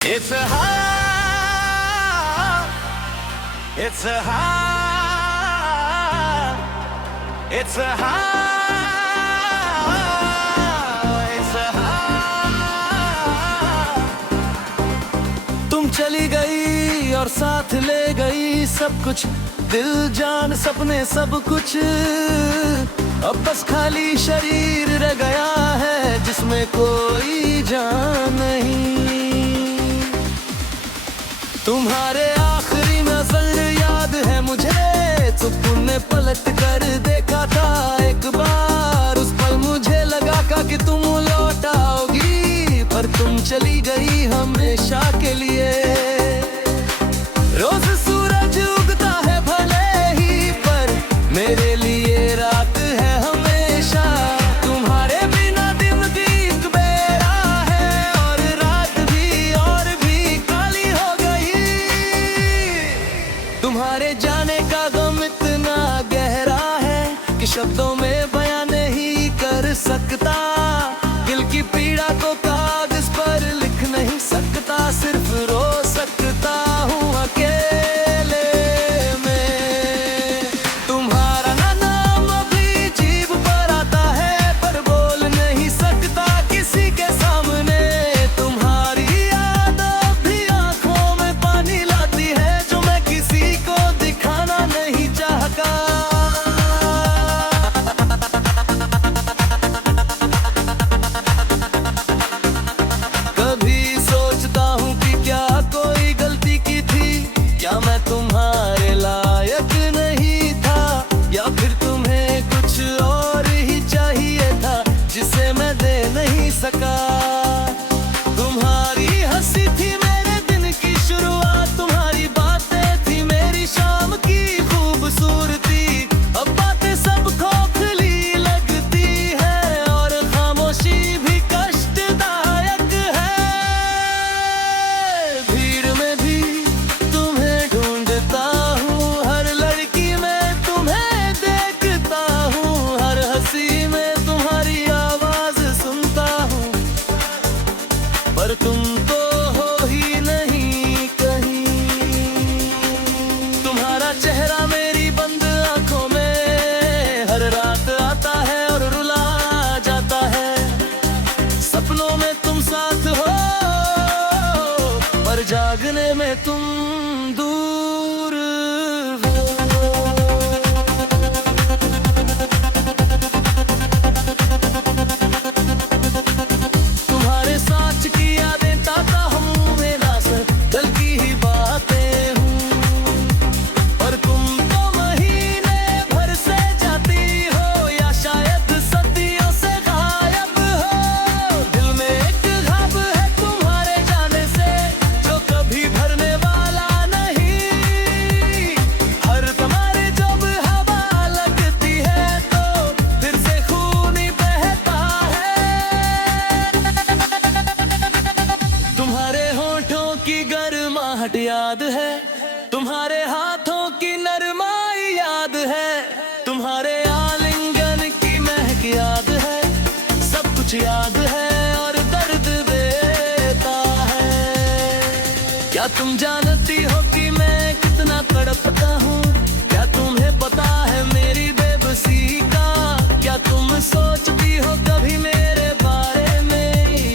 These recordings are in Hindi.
It's a high, it's a high, it's a high, it's a high। तुम चली गई और साथ ले गई सब कुछ, दिल जान सपने सब कुछ। अब बस खाली शरीर रह गया है जिसमें कोई जान नहीं। तुम्हारे आखिरी नजर याद है मुझे, तुमने पलट कर देखा था एक बार। उस पल मुझे लगा कि तुम लौट आओगी, पर तुम चली गई हमेशा के लिए। रोज सूरज उगता है भले ही, पर मेरे लिए रात है हमेशा। तुम्हारे बिना दिन भी एक बेरा है, और रात भी काली हो गई। तुम्हारे जाने का गम इतना गहरा है कि शब्दों में बयां नहीं कर सकता। दिल की पीड़ा को कागज पर लिख नहीं सकता, सिर्फ रो सकता हूँ अकेले में। तुम्हारा नाम अभी जीभ पर आता है, पर बोल नहीं सकता किसी के सामने। तुम्हारी याद अभी आंखों में पानी लाती है, जो मैं किसी को दिखाना नहीं चाहता। कभी सोचता हूँ कि क्या कोई गलती की थी, क्या मैं तुम्हारे लायक नहीं था, या फिर तुम्हें कुछ और ही चाहिए था जिसे मैं दे नहीं सका। तुम्हारी हंसी थी मेरे दिन की शुरुआत, तुम्हारी बातें थी मेरी शाम की खूबसूरती। अब बातें सब खोखली लगती है, और खामोशी भी कष्टदायक है। भीड़ में भी तुम्हें ढूंढता हूँ, हर लड़की में तुम्हें देखता हूँ, हर हंसी में तुम्हारी आवाज सुनता हूँ, पर तुम तो हो ही नहीं कहीं। तुम्हारा चेहरा मेरी बंद आंखों में हर रात आता है और रुला जाता है। सपनों में तुम साथ हो, पर जागने में तुम दूर हो। तुम्हारे साथ की यादें ताता हूँ, मेरा सर दिल की ही बातें हूँ, पर तुम तो महीने भर से जाती हो, या शायद सदियों से गायब हो। दिल में एक घाव है तुम्हारे जाने से, जो कभी भरने वाला नहीं। हर तुम्हारे जब हवा लगती है, तो फिर से खून ही बहता है। तुम्हारे होठों की गर्माहट याद है, तुम्हारे हाथों की नरमाई याद है, तुम्हारे आलिंगन की महक याद है। सब कुछ याद है और दर्द देता है। क्या तुम जानती हो कि मैं कितना तड़पता हूँ? क्या तुम्हें पता है मेरी बेबसी का? क्या तुम सोचती हो कभी मेरे बारे में,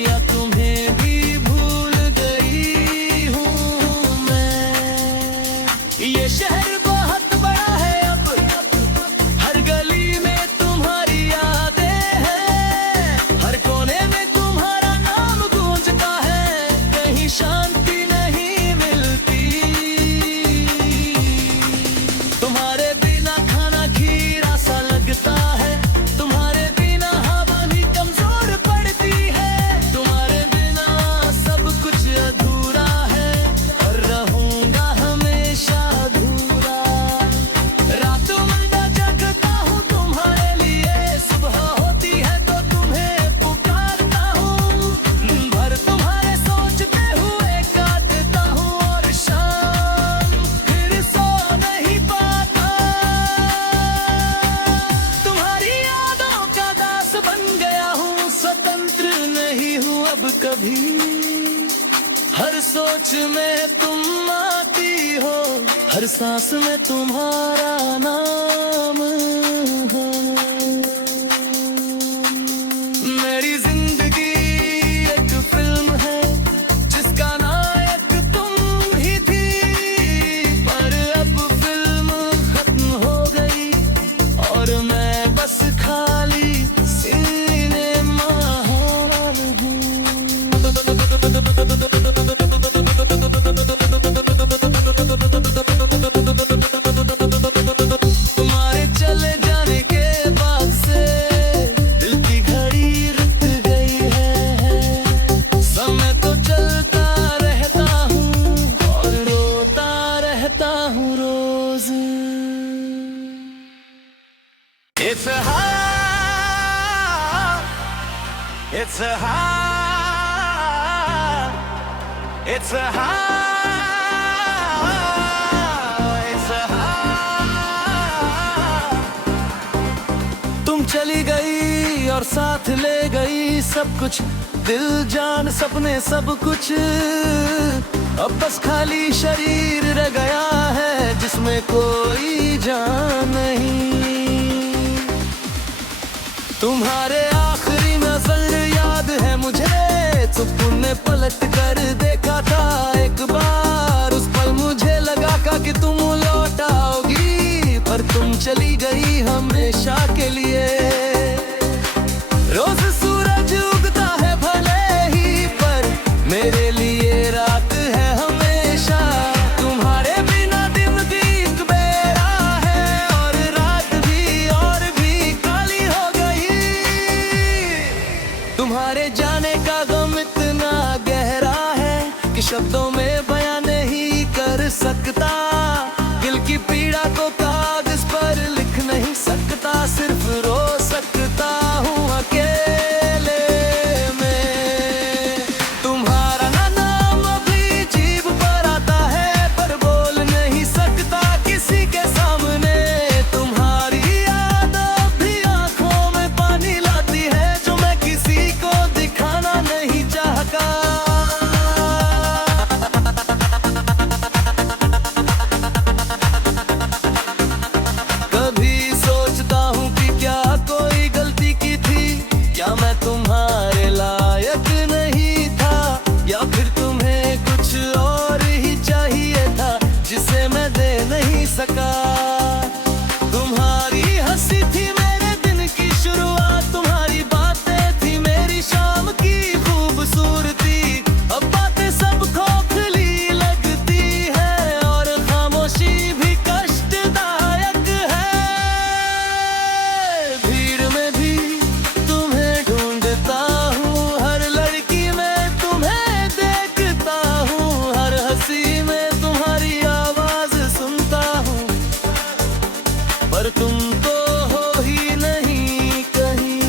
या तुम्हें भी भूल गई हूँ मैं? ये शहर बहुत बड़ा है, अब हर गली में तुम्हारी यादें हैं, हर कोने में तुम्हारा नाम गूंजता है। कहीं शांति नहीं मिलती, तुम्हारे बिना खाना खीरा सा लगता है, तुम्हारे बिना हवा भी कमजोर पड़ती है, तुम्हारे बिना सब कुछ अधूरा है, और रहूंगा हमेशा अधूरा। रातों में मैं जगता हूँ तुम्हारे लिए, सुबह होती है तो तुम्हें पुकारता हूँ। दिन भर तुम्हारे सोचते हुए सोच में तुम आती हो, हर सांस में तुम्हारा नाम हो। मेरी जिंदगी एक फिल्म है जिसका नायक तुम ही थी, पर अब फिल्म खत्म हो गई और मैं बस खाली सिनेमा हॉल हूँ। तुम्हारे चले जाने के बाद से दिल की घड़ी रुक गई है, समय तो चलता रहता हूँ और रोता रहता हूँ रोज। It's a high, it's a high, it's a high, it's a high। तुम चली गई और साथ ले गई सब कुछ, दिल जान सपने सब कुछ। अब बस खाली शरीर रह गया है जिसमें कोई जान नहीं। तुम्हारे आखिरी नजर याद है मुझे, तुमने पलट कर देखा था एक बार। उस पल मुझे लगा कि तुम लौट आओगी, पर तुम चली गई हमेशा के लिए। रोज सूरज उगता है भले ही, पर मेरे लिए रात है हमेशा। तुम्हारे बिना दिन एक बेरा है और रात भी काली हो गई। तुम्हारे जाने का गम इतना गहरा है कि शब्दों में बयां नहीं कर सकता। दिल की पीड़ा को कागज पर लिख नहीं सकता, सिर्फ रो सकता हूँ अकेले में। तुम्हारा नाम अभी जीभ पर आता है, पर बोल नहीं सकता किसी के सामने। तुम्हारी याद अभी आंखों में पानी लाती है, जो मैं किसी को दिखाना नहीं चाहता। कभी सोचता हूँ कि क्या कोई गलती की थी, क्या मैं तुम्हारे लायक नहीं था, या फिर तुम्हें कुछ और ही चाहिए था जिसे मैं दे नहीं सका। तुम्हारी हंसी थी मेरे दिन की शुरुआत, तुम्हारी बातें थी मेरी शाम की खूबसूरती। अब बातें सब खोखली लगती है और खामोशी भी कष्टदायक है। भीड़ में भी तुम्हें ढूंढता हूँ, हर लड़की में तुम्हें देखता हूँ, हर हंसी में तुम्हारी आवाज सुनता हूँ, पर तुम तो हो ही नहीं कहीं।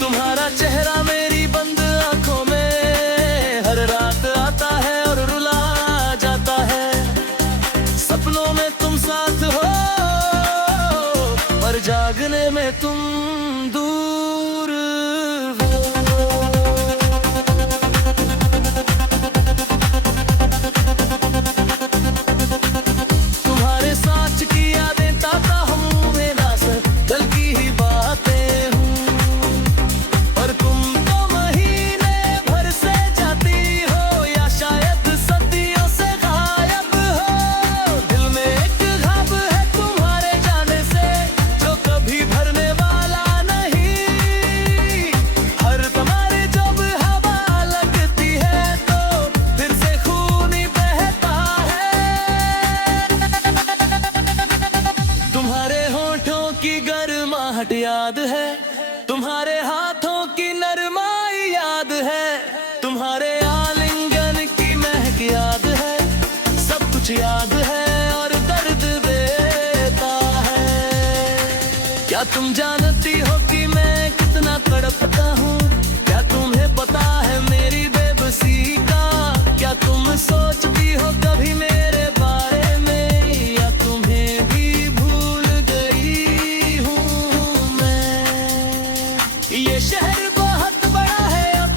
तुम्हारा चेहरा मेरी बंद आंखों में हर रात आता है और रुला जाता है। सपनों में तुम साथ हो, पर जागने में तुम दूर हो। तुम्हारे साथ की यादें ताता हूँ, मेरा सर दिल की ही बातें हूँ, पर तुम तो महीने भर से जाती हो, या शायद सदियों से गायब हो। दिल में एक घाव है तुम्हारे जाने से, जो कभी भरने वाला नहीं। हर तुम्हारे जब हवा लगती है तो फिर से खून ही बहता है। तुम्हारे होठों की गर्माहट याद है, तुम्हारे हाथों की नरमाई याद है, तुम्हारे आलिंगन की महक याद है, सब कुछ याद है और दर्द देता है। क्या तुम जानती हो कि मैं कितना तड़पता हूँ? क्या तुम्हें पता है मेरी बेबसी का? क्या तुम सोचती हो कभी मेरे बारे में, या तुम्हें भी भूल गई हूँ मैं? ये शहर बहुत बड़ा है, अब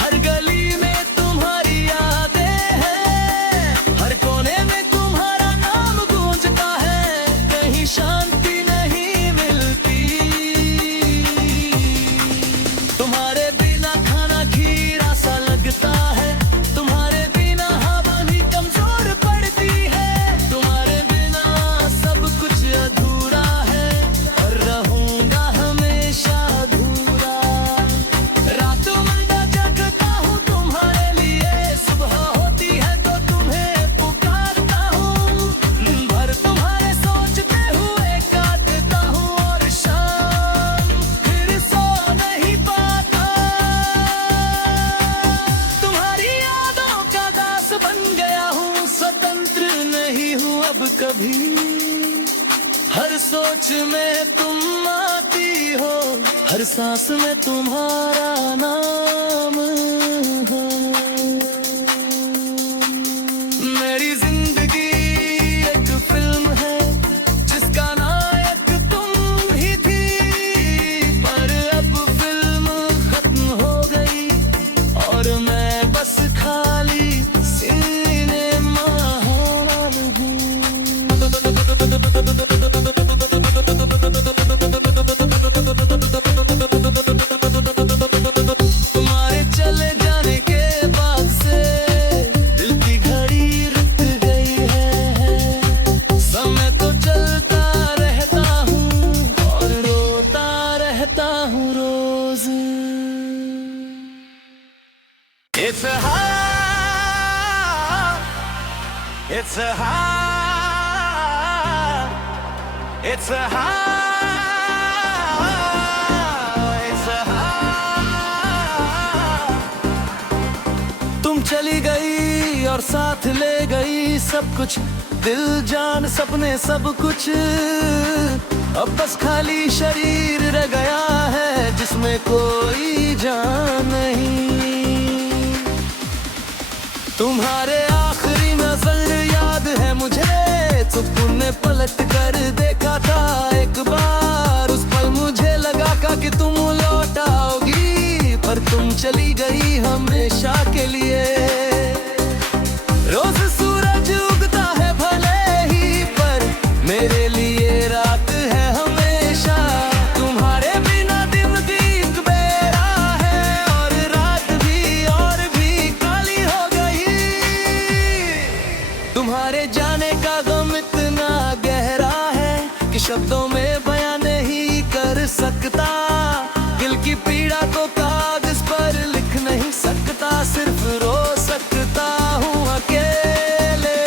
हर गली में तुम कभी हर सोच में तुम आती हो, हर सांस में तुम्हारा नाम हो। मेरी जिंदगी एक फिल्म है जिसका नायक तुम ही थी, पर अब फिल्म खत्म हो गई और मैं बस खाली सिनेमा हॉल हूँ। तुम्हारे चले जाने के बाद से दिल की घड़ी रुक गई है। समय तो चलता रहता हूँ और रोता रहता हूँ रोज। It's a high, it's a high, it's a high, it's a high। तुम चली गई और साथ ले गई सब कुछ, दिल जान सपने सब कुछ। अब बस खाली शरीर रह गया है जिसमें कोई जान नहीं। तुम्हारे आखिरी नजर याद है मुझे, तुमने पलट कर देखा था एक बार। उस पल मुझे लगा कि तुम लौट आओगी, पर तुम चली गई हमेशा के लिए। रोज सूरज उगता है भले ही, पर मेरे लिए रात है हमेशा। तुम्हारे बिना दिन एक बेरा है और रात भी काली हो गई। तुम्हारे जाने का गम इतना गहरा है कि शब्दों में बयां नहीं कर सकता। दिल की पीड़ा को कागज पर लिख नहीं सकता, सिर्फ रो सकता हूँ अकेले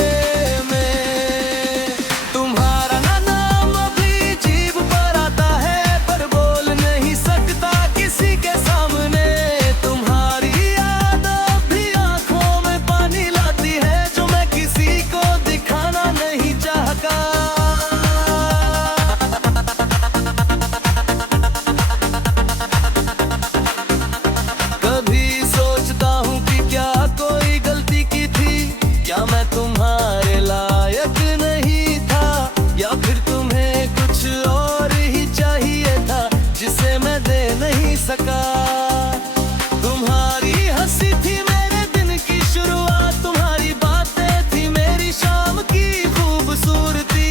में। तुम्हारा नाम अभी जीभ पर आता है, पर बोल नहीं सकता किसी के सामने। तुम्हारी याद भी आंखों में पानी लाती है, जो मैं किसी को दिखाना नहीं चाहता। कभी सोचता हूँ कि क्या कोई गलती की थी, क्या मैं तुम्हारे लायक नहीं था, या फिर तुम्हें कुछ और ही चाहिए था जिसे मैं दे नहीं सका। तुम्हारी हंसी थी मेरे दिन की शुरुआत, तुम्हारी बातें थी मेरी शाम की खूबसूरती।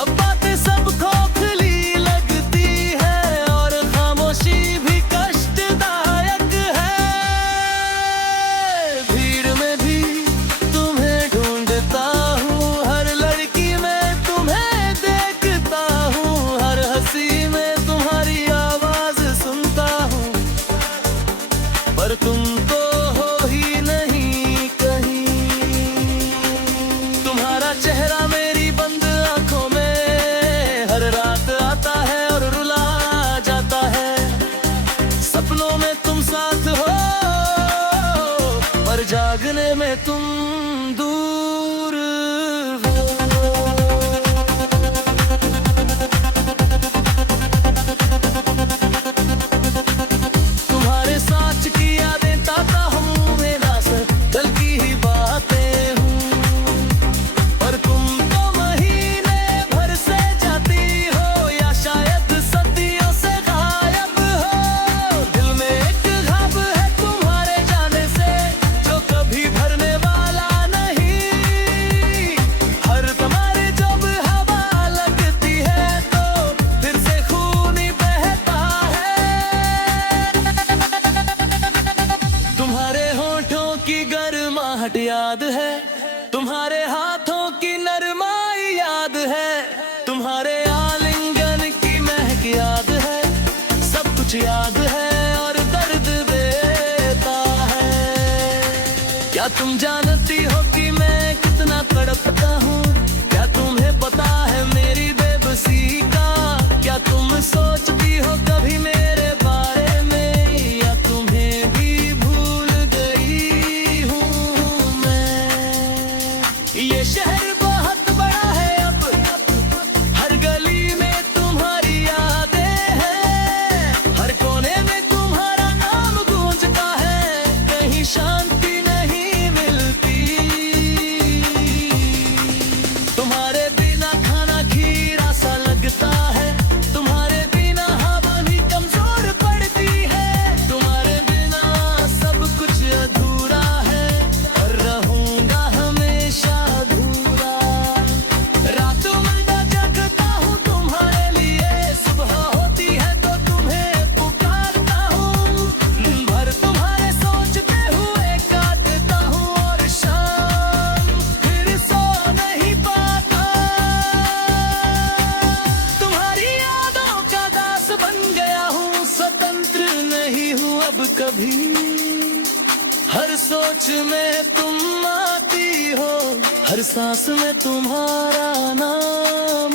अब बातें सब खोखली लगती है और खामोशी भी कष्टदायक है। भीड़ में भी तुम्हें ढूंढता हूँ, हर लड़की में तुम्हें देखता हूँ, हर हंसी में तुम्हारी आवाज सुनता हूँ, पर तुम तो हो ही नहीं कहीं। तुम्हारा चेहरा मेरी बंद आंखों में हर रात आता है और रुला जाता है। सपनों में तुम साथ हो, पर जागने में तुम दूर हो। तुम्हारे साथ की यादें ताता हूँ, मेरा सर कल की ही बातें हूँ, पर तुम तो महीने भर से जाती हो, या शायद सदियों से गायब हो। दिल में एक घाव है तुम्हारे जाने से, जो कभी भरने वाला नहीं। हर तुम्हारे जब हवा लगती है तो फिर से खून ही बहता है। तुम्हारे होठों की गर्माहट याद है, तुम्हारे हाथों की नरमाई याद है, तुम्हारे आलिंगन की महक याद है। सब कुछ याद है और दर्द देता है। क्या तुम जानती हो कि मैं कितना तड़पता हूँ? क्या तुम्हें पता है मेरी बेबसी का? क्या तुम सोचती हो कभी मेरे बारे में, या तुम्हें भी भूल गई हूँ मैं? ये शहर बहुत बड़ा है, अब में तुम आती हो, हर सांस में तुम्हारा नाम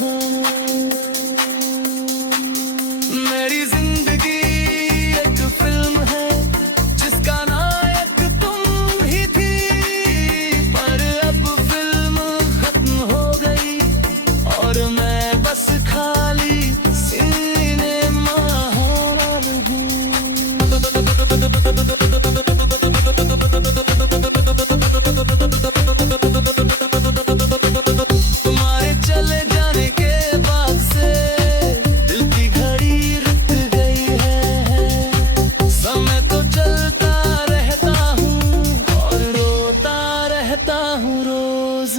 हो। मेरी जिंदगी एक फिल्म है जिसका नायक तुम ही थी, पर अब फिल्म खत्म हो गई और मैं बस खाली सिनेमा हॉल हूँ। तुम्हारे चले जाने के बाद से दिल की घड़ी रुक गई है। समय तो चलता रहता हूँ और रोता रहता हूँ रोज।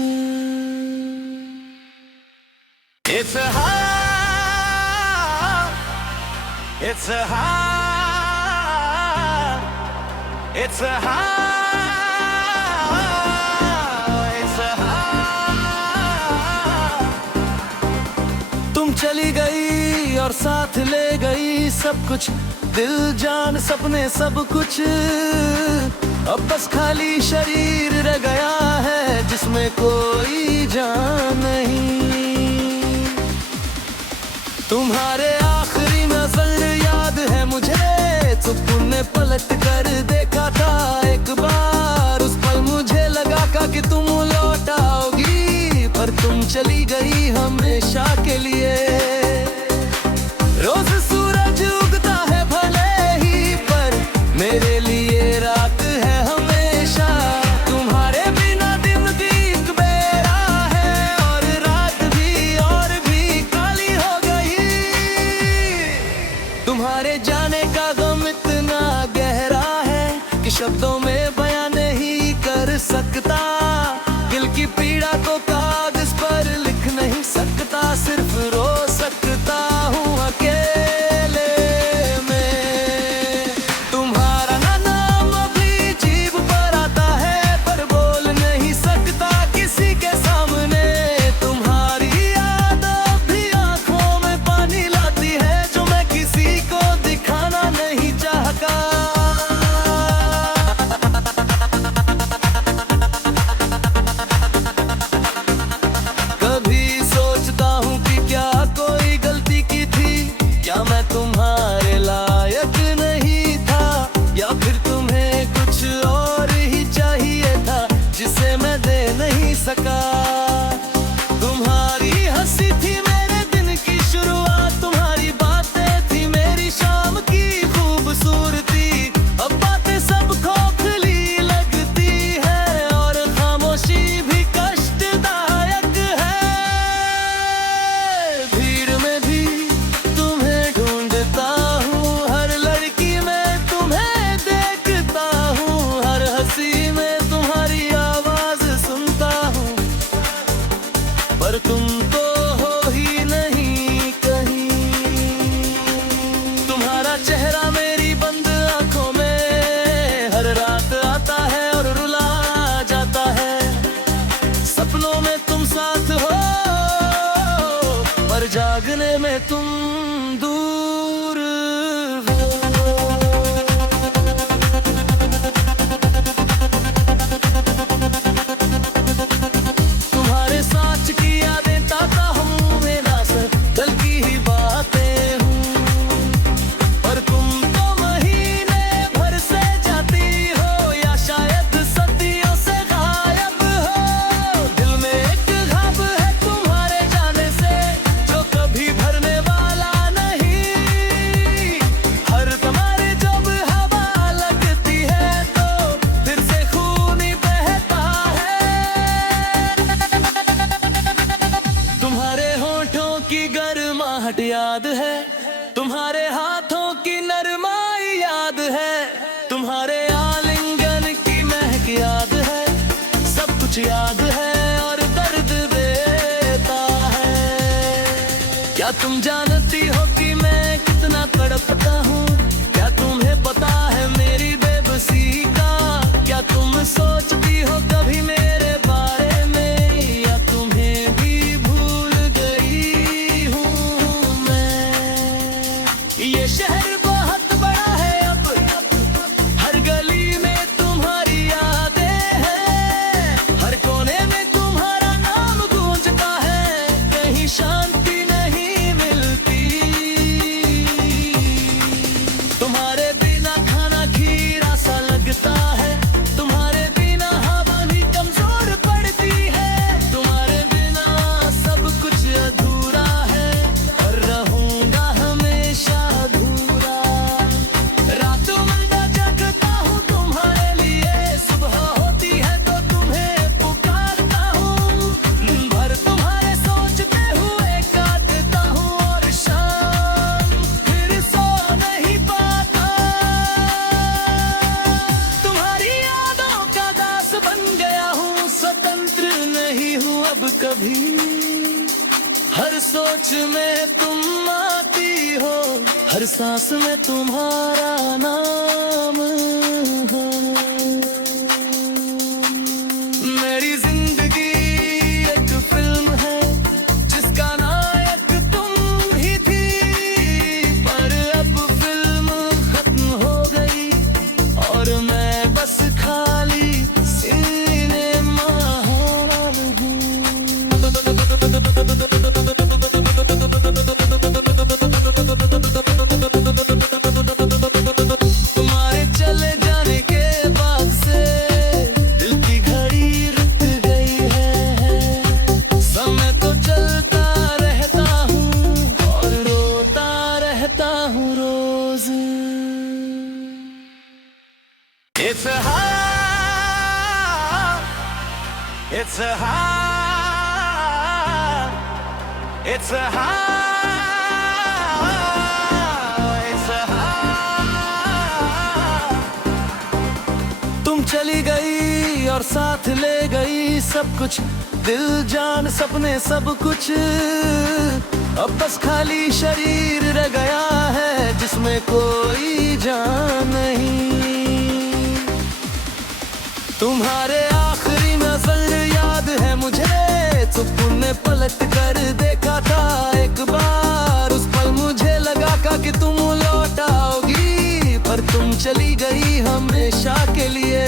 It's a high, it's a high, it's a high, it's a high। तुम चली गई और साथ ले गई सब कुछ, दिल जान सपने सब कुछ। अब बस खाली शरीर रह गया है जिसमें कोई जान नहीं। तुम्हारे आखिरी नजर याद है मुझे, तुमने पलट कर देखा था एक बार। उस पल मुझे लगा कि तुम लौट आओगी, पर तुम चली गई हमेशा के लिए। रोज सूरज उगता है भले ही, पर मेरे लिए रात है हमेशा। तुम्हारे बिना दिन भी एक बेरा है और रात भी काली हो गई। तुम्हारे जाने का गम इतना गहरा है कि शब्दों में बयां नहीं कर सकता। दिल की पीड़ा को कागज पर लिख नहीं सकता, सिर्फ रो सकता हूँ अकेले में। तुम्हारा नाम अभी जीभ पर आता है, पर बोल नहीं सकता किसी के सामने। तुम्हारी याद अभी आंखों में पानी लाती है, जो मैं किसी को दिखाना नहीं चाहता। कभी सोचता हूँ कि क्या कोई गलती की थी, क्या मैं तुम्हारे लायक नहीं था, या फिर तुम्हें कुछ और ही चाहिए था जिसे मैं दे नहीं सका। तुम्हारी हंसी थी मेरे दिन की शुरुआत, तुम्हारी बातें थी मेरी शाम की खूबसूरती। अब बातें सब खोखली लगती है और खामोशी भी कष्टदायक है। भीड़ में भी तुम्हें ढूंढता हूँ, हर लड़की में तुम्हें देखता हूँ, हर हंसी में तुम्हारी आवाज सुनता हूँ, पर तुम तो हो ही नहीं कहीं। तुम्हारा चेहरा मेरी बंद आंखों में हर रात आता है और रुला जाता है। सपनों में तुम साथ हो, पर जागने में तुम दूर हो। तुम्हारे साथ की यादें ताता हूँ मेरा सर, दिल की ही बातें हूँ, पर तुम तो महीने भर से जाती हो, या शायद सदियों से गायब हो। दिल में एक घाव है तुम्हारे जाने से, जो कभी भरने वाला नहीं। हर तुम्हारे जब हवा लगती है तो फिर से खून ही बहता है। तुम्हारे होठों की गर्माहट याद है, तुम्हारे हाथों की नरमाई याद है, तुम्हारे आलिंगन की महक याद है। सब कुछ याद है और दर्द देता है। क्या तुम जानती हो कि मैं कितना तड़पता हूँ? क्या तुम्हें पता है मेरी बेबसी का? क्या तुम सोचती हो कभी मेरे बारे में, या तुम्हें भी भूल गई हूँ मैं? ये शहर बहुत बड़ा है, अब हर गली में तुम्हारी अब कभी हर सोच में तुम आती हो, हर सांस में तुम्हारा नाम हो। मेरी जिंदगी एक फिल्म है जिसका नायक तुम ही थी, पर अब फिल्म खत्म हो गई और मैं बस खाली सिनेमा हॉल हूँ। तुम्हारे चले जाने के बाद से दिल की घड़ी रुक गई है। समय तो चलता रहता हूँ और रोता रहता हूँ रोज। It's a high, it's a high, it's a high, it's a high। तुम चली गई और साथ ले गई सब कुछ, दिल जान सपने सब कुछ। अब बस खाली शरीर रह गया है जिसमें कोई जान नहीं। तुम्हारे आखिरी नजर याद है मुझे, तुमने पलट कर देखा था एक बार। उस पल मुझे लगा कि तुम लौट आओगी, पर तुम चली गई हमेशा के लिए।